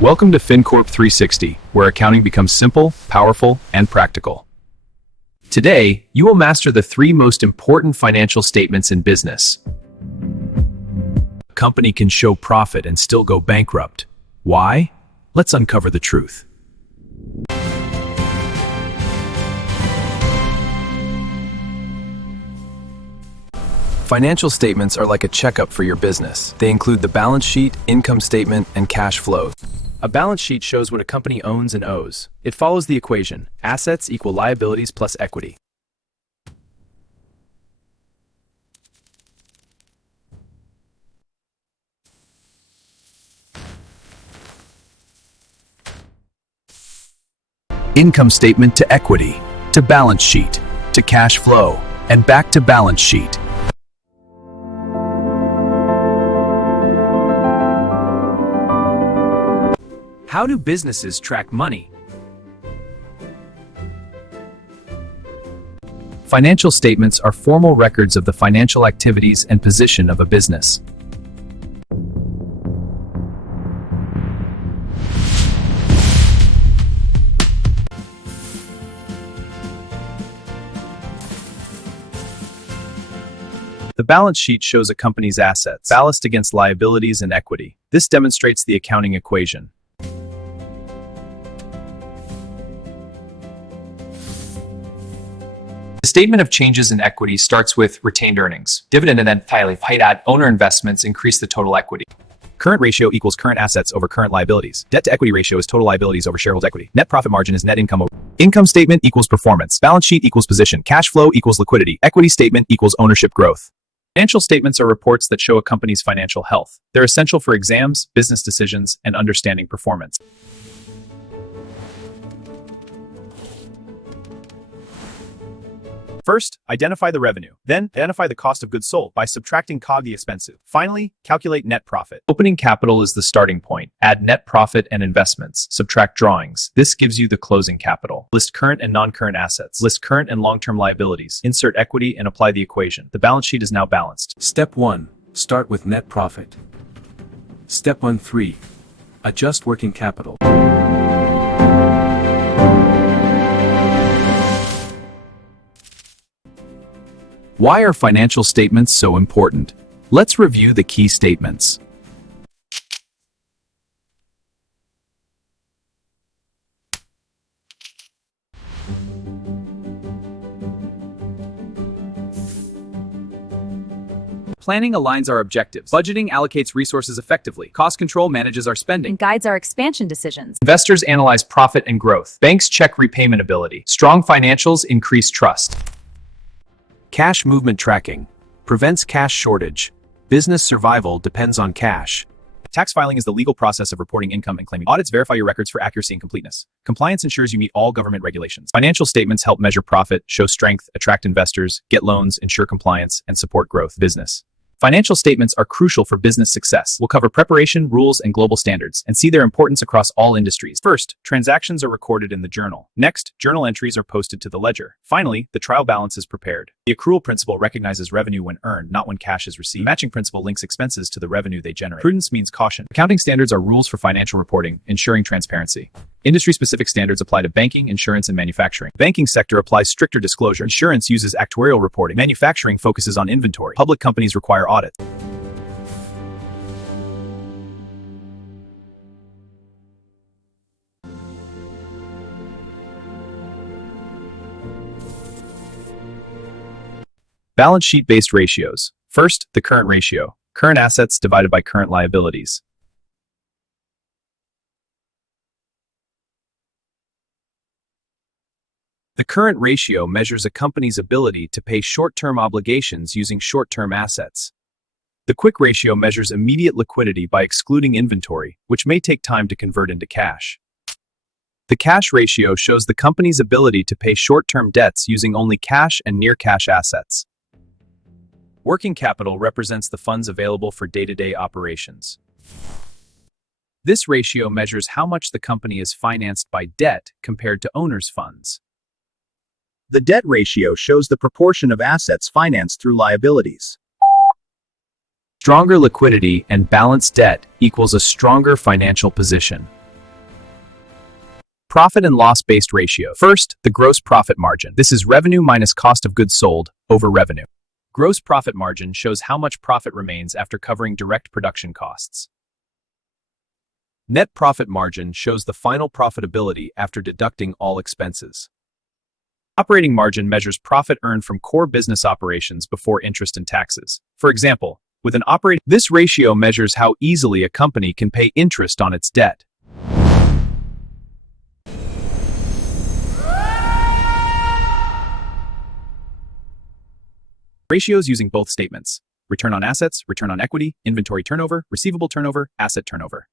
Welcome to FinCorp 360, where accounting becomes simple, powerful, and practical. Today, you will master the 3 most important financial statements in business. A company can show profit and still go bankrupt. Why? Let's uncover the truth. Financial statements are like a checkup for your business. They include the balance sheet, income statement, and cash flows. A balance sheet shows what a company owns and owes. It follows the equation: assets equal liabilities plus equity. Income statement to equity, to balance sheet, to cash flow, and back to balance sheet. How do businesses track money? Financial statements are formal records of the financial activities and position of a business. The balance sheet shows a company's assets balanced against liabilities and equity. This demonstrates the accounting equation. The statement of changes in equity starts with retained earnings, dividend, and then finally paid out owner investments increase the total equity. Current ratio equals current assets over current liabilities. Debt to equity ratio is total liabilities over shareholders' equity. Net profit margin is net income over. Income statement equals performance. Balance sheet equals position. Cash flow equals liquidity. Equity statement equals ownership growth. Financial statements are reports that show a company's financial health. They're essential for exams, business decisions, and understanding performance. First, identify the revenue. Then, identify the cost of goods sold by subtracting COGS, the expensive. Finally, calculate net profit. Opening capital is the starting point. Add net profit and investments. Subtract drawings. This gives you the closing capital. List current and non-current assets. List current and long-term liabilities. Insert equity and apply the equation. The balance sheet is now balanced. Step 1. Start with net profit. Step 1.3. Adjust working capital. Why are financial statements so important? Let's review the key statements. Planning aligns our objectives. Budgeting allocates resources effectively. Cost control manages our spending. And guides our expansion decisions. Investors analyze profit and growth. Banks check repayment ability. Strong financials increase trust. Cash movement tracking prevents cash shortage. Business survival depends on cash. Tax filing is the legal process of reporting income and claiming. Audits verify your records for accuracy and completeness. Compliance ensures you meet all government regulations. Financial statements help measure profit, show strength, attract investors, get loans, ensure compliance, and support growth. Business. Financial statements are crucial for business success. We'll cover preparation, rules, and global standards, and see their importance across all industries. First, transactions are recorded in the journal. Next, journal entries are posted to the ledger. Finally, the trial balance is prepared. The accrual principle recognizes revenue when earned, not when cash is received. The matching principle links expenses to the revenue they generate. Prudence means caution. Accounting standards are rules for financial reporting, ensuring transparency. Industry-specific standards apply to banking, insurance, and manufacturing. The banking sector applies stricter disclosure. Insurance uses actuarial reporting. Manufacturing focuses on inventory. Public companies require audit. Balance sheet-based ratios. First, the current ratio. Current assets divided by current liabilities. The current ratio measures a company's ability to pay short-term obligations using short-term assets. The quick ratio measures immediate liquidity by excluding inventory, which may take time to convert into cash. The cash ratio shows the company's ability to pay short-term debts using only cash and near-cash assets. Working capital represents the funds available for day-to-day operations. This ratio measures how much the company is financed by debt compared to owner's funds. The debt ratio shows the proportion of assets financed through liabilities. Stronger liquidity and balanced debt equals a stronger financial position. Profit and loss-based ratio. First, the gross profit margin. This is revenue minus cost of goods sold over revenue. Gross profit margin shows how much profit remains after covering direct production costs. Net profit margin shows the final profitability after deducting all expenses. Operating margin measures profit earned from core business operations before interest and taxes. For example, with an operating, this ratio measures how easily a company can pay interest on its debt. Ratios using both statements: return on assets, return on equity, inventory turnover, receivable turnover, asset turnover.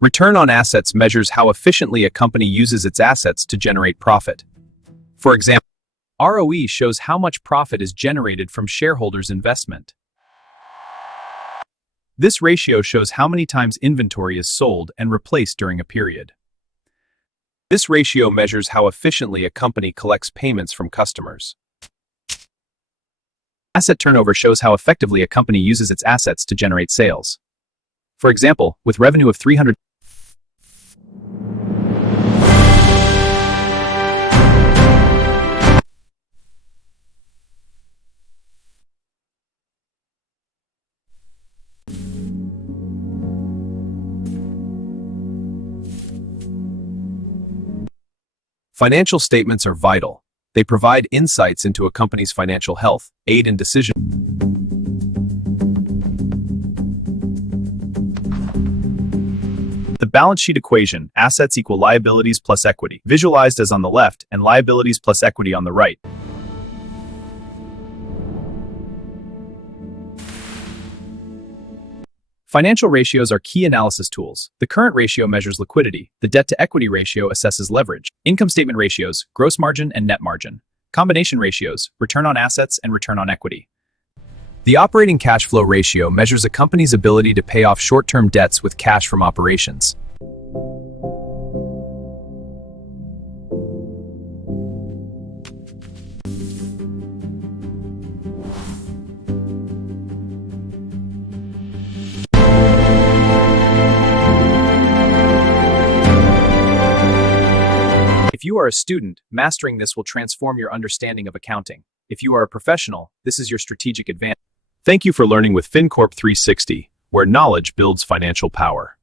Return on assets measures how efficiently a company uses its assets to generate profit. For example, ROE shows how much profit is generated from shareholders' investment. This ratio shows how many times inventory is sold and replaced during a period. This ratio measures how efficiently a company collects payments from customers. Asset turnover shows how effectively a company uses its assets to generate sales. For example, with revenue of 300. Financial statements are vital. They provide insights into a company's financial health, aid in decision. The balance sheet equation: assets equal liabilities plus equity, visualized as on the left, and liabilities plus equity on the right. Financial ratios are key analysis tools. The current ratio measures liquidity. The debt-to-equity ratio assesses leverage. Income statement ratios: gross margin and net margin. Combination ratios: return on assets and return on equity. The operating cash flow ratio measures a company's ability to pay off short-term debts with cash from operations. If you are a student, mastering this will transform your understanding of accounting. If you are a professional, this is your strategic advantage. Thank you for learning with FinCorp 360, where knowledge builds financial power.